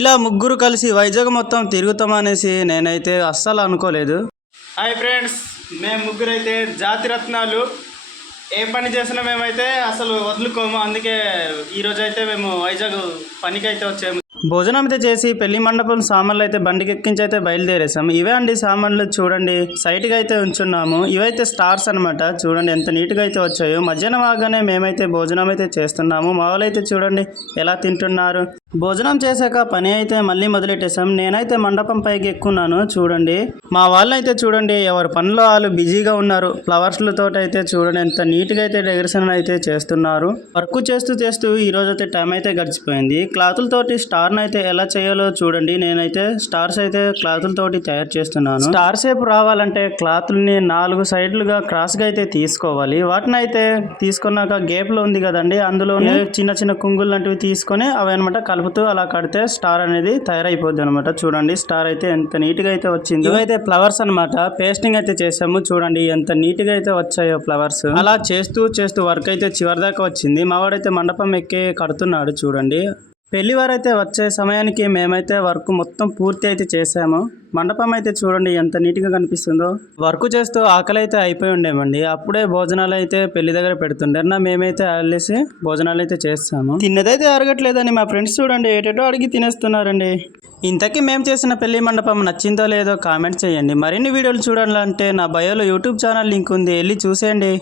ఇలా ముగ్గురు కలిసి వైజాగ్ మొత్తం తిరుగుతామనేసి నేనైతే అస్సలు అనుకోలేదు. హాయ్ ఫ్రెండ్స్, మేము ముగ్గురు అయితే జాతి రత్నాలు. ఏ పని చేసినా మేమైతే అసలు వదులుకోము. అందుకే ఈరోజు అయితే మేము వైజాగ్ పనికి అయితే వచ్చాము. భోజనం అయితే చేసి పెళ్లి మండపం సామాన్లు అయితే బండికి ఎక్కించి అయితే బయలుదేరేసాము. ఇవే అండి సామాన్లు, చూడండి సైట్గా అయితే ఉంచున్నాము. ఇవైతే స్టార్స్ అనమాట. చూడండి ఎంత నీట్గా అయితే వచ్చాయో. మధ్యాహ్నం ఆగానే మేమైతే భోజనం అయితే చేస్తున్నాము. మా వాళ్ళైతే చూడండి ఎలా తింటున్నారు. భోజనం చేశాక పని అయితే మళ్ళీ మొదలెట్టేసాం. నేనైతే మండపం పైకి ఎక్కున్నాను. చూడండి మా వాళ్ళైతే చూడండి ఎవరి పనిలో వాళ్ళు బిజీగా ఉన్నారు. ఫ్లవర్స్లతో అయితే చూడండి ఎంత నీట్గా అయితే డెకరేషన్ అయితే చేస్తున్నారు. వర్క్ చేస్తూ ఈ రోజు అయితే టైం అయితే గడిచిపోయింది. క్లాతులతోటి స్టార్ అయితే ఎలా చేయాలో చూడండి. నేనైతే స్టార్స్ అయితే క్లాతులతోటి తయారు చేస్తున్నాను. స్టార్ షేప్ రావాలంటే క్లాత్ని 4 సైడ్లుగా క్రాస్ గా అయితే తీసుకోవాలి. వాటిని అయితే తీసుకున్నాక గేప్ లో ఉంది కదండి, అందులోనే చిన్న చిన్న కుంగులు లాంటివి తీసుకొని అవి అనమాట కలుపుతూ అలా కడితే స్టార్ అనేది తయారైపోద్ది అనమాట. చూడండి స్టార్ అయితే ఎంత నీట్ గా అయితే వచ్చింది. ఇవైతే ఫ్లవర్స్ అనమాట. పేస్టింగ్ అయితే చేసాము. చూడండి ఎంత నీట్ గా అయితే వచ్చాయో ఫ్లవర్స్. అలా చేస్తూ వర్క్ అయితే చివరి దాకా వచ్చింది. మావాడైతే మండపం ఎక్కి కడుతున్నాడు. చూడండి పెళ్లి వారైతే వచ్చే సమయానికి మేమైతే వర్క్ మొత్తం పూర్తి అయితే చేసాము. మండపం అయితే చూడండి ఎంత నీట్గా కనిపిస్తుందో. వర్క్ చేస్తూ ఆకలి అయితే అయిపోయి ఉండేమండి. అప్పుడే భోజనాలు అయితే పెళ్లి దగ్గర పెడుతుండే. మేమైతే వెళ్ళేసి భోజనాలు అయితే చేస్తాము. తిన్నదైతే అరగట్లేదని మా ఫ్రెండ్స్ చూడండి ఏటేటో అడిగి తినేస్తున్నారండి. ఇంతకీ మేము చేసిన పెళ్లి మండపం నచ్చిందో లేదో కామెంట్ చేయండి. మరిన్ని వీడియోలు చూడాలంటే నా బయోలో యూట్యూబ్ ఛానల్ లింక్ ఉంది, వెళ్ళి చూసేయండి.